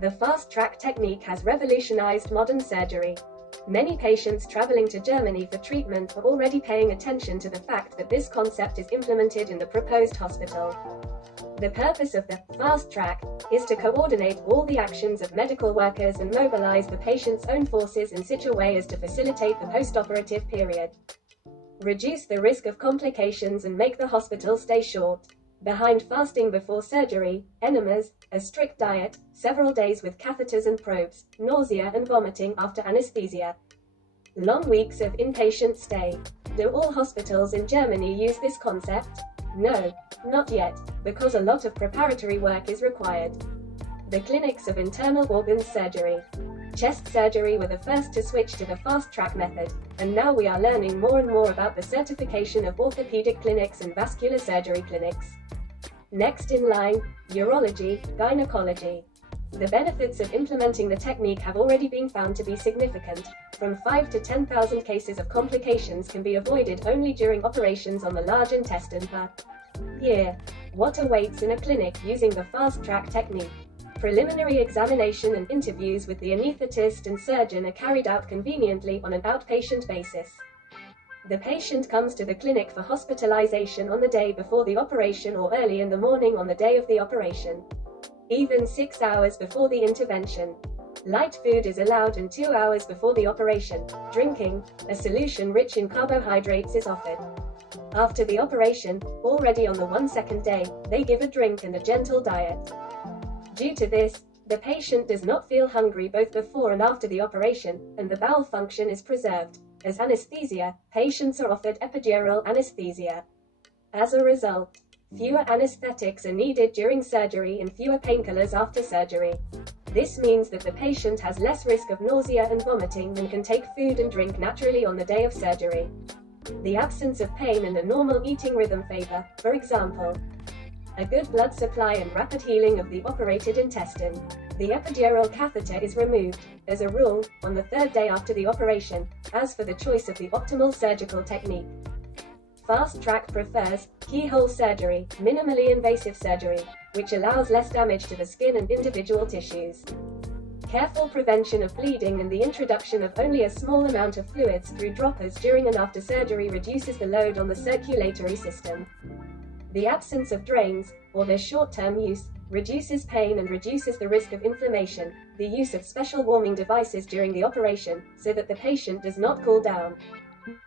The fast-track technique has revolutionized modern surgery. Many patients traveling to Germany for treatment are already paying attention to the fact that this concept is implemented in the proposed hospital. The purpose of the fast track is to coordinate all the actions of medical workers and mobilize the patient's own forces in such a way as to facilitate the post-operative period, reduce the risk of complications and make the hospital stay short. Behind fasting before surgery, enemas, a strict diet, several days with catheters and probes, nausea and vomiting after anesthesia, long weeks of inpatient stay. Do all hospitals in Germany use this concept? No, not yet, because a lot of preparatory work is required. The clinics of internal organs surgery, chest surgery were the first to switch to the fast-track method, and now we are learning more and more about the certification of orthopedic clinics and vascular surgery clinics. Next in line, urology, gynecology. The benefits of implementing the technique have already been found to be significant. From 5 to 10,000 cases of complications can be avoided only during operations on the large intestine per year. What awaits in a clinic using the fast-track technique? Preliminary examination and interviews with the anesthetist and surgeon are carried out conveniently on an outpatient basis. The patient comes to the clinic for hospitalization on the day before the operation or early in the morning on the day of the operation, even 6 hours before the intervention. Light food is allowed and 2 hours before the operation. Drinking, a solution rich in carbohydrates, is offered. After the operation, already on the second day, they give a drink and a gentle diet. Due to this, the patient does not feel hungry both before and after the operation, and the bowel function is preserved. As anesthesia, patients are offered epidural anesthesia. As a result, fewer anesthetics are needed during surgery and fewer painkillers after surgery. This means that the patient has less risk of nausea and vomiting and can take food and drink naturally on the day of surgery. The absence of pain and a normal eating rhythm favor, for example, a good blood supply and rapid healing of the operated intestine. The epidural catheter is removed, as a rule, on the 3rd day after the operation. As for the choice of the optimal surgical technique, Fast Track prefers keyhole surgery, minimally invasive surgery, which allows less damage to the skin and individual tissues. Careful prevention of bleeding and the introduction of only a small amount of fluids through droppers during and after surgery reduces the load on the circulatory system. The absence of drains, or their short-term use, reduces pain and reduces the risk of inflammation. The use of special warming devices during the operation, so that the patient does not cool down,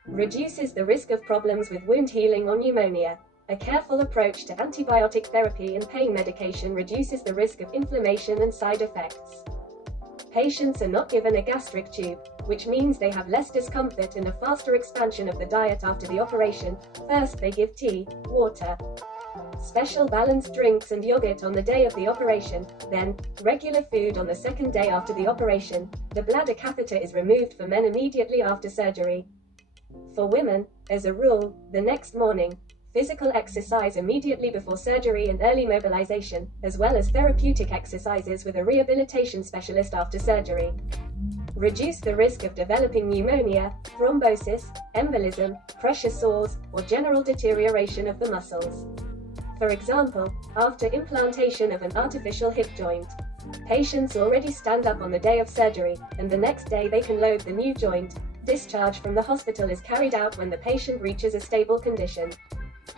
reduces the risk of problems with wound healing or pneumonia. A careful approach to antibiotic therapy and pain medication reduces the risk of inflammation and side effects. Patients are not given a gastric tube, which means they have less discomfort and a faster expansion of the diet after the operation. First they give tea, water, special balanced drinks and yogurt on the day of the operation, then regular food on the 2nd day after the operation. The bladder catheter is removed for men immediately after surgery. For women, as a rule, the next morning. Physical exercise immediately before surgery and early mobilization, as well as therapeutic exercises with a rehabilitation specialist after surgery, reduce the risk of developing pneumonia, thrombosis, embolism, pressure sores, or general deterioration of the muscles. For example, after implantation of an artificial hip joint, patients already stand up on the day of surgery, and the next day they can load the new joint. Discharge from the hospital is carried out when the patient reaches a stable condition.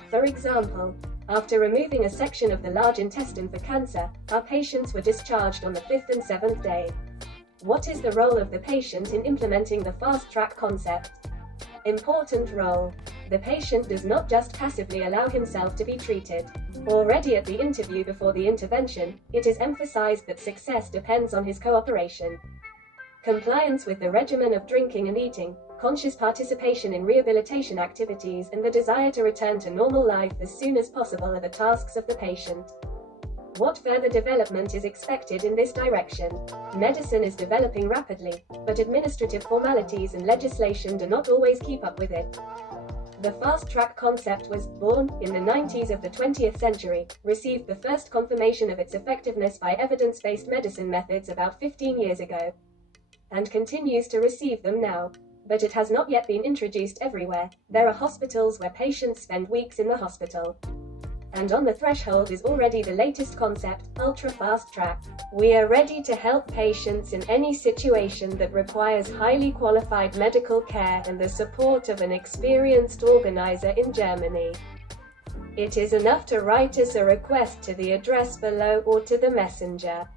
For example, after removing a section of the large intestine for cancer, our patients were discharged on the 5th and 7th day. What is the role of the patient in implementing the fast-track concept? Important role. The patient does not just passively allow himself to be treated. Already at the interview before the intervention, it is emphasized that success depends on his cooperation. Compliance with the regimen of drinking and eating, conscious participation in rehabilitation activities and the desire to return to normal life as soon as possible are the tasks of the patient. What further development is expected in this direction? Medicine is developing rapidly, but administrative formalities and legislation do not always keep up with it. The fast-track concept was born in the 90s of the 20th century, received the first confirmation of its effectiveness by evidence-based medicine methods about 15 years ago, and continues to receive them now. But it has not yet been introduced everywhere. There are hospitals where patients spend weeks in the hospital. And on the threshold is already the latest concept, ultra-fast track. We are ready to help patients in any situation that requires highly qualified medical care and the support of an experienced organizer in Germany. It is enough to write us a request to the address below or to the messenger.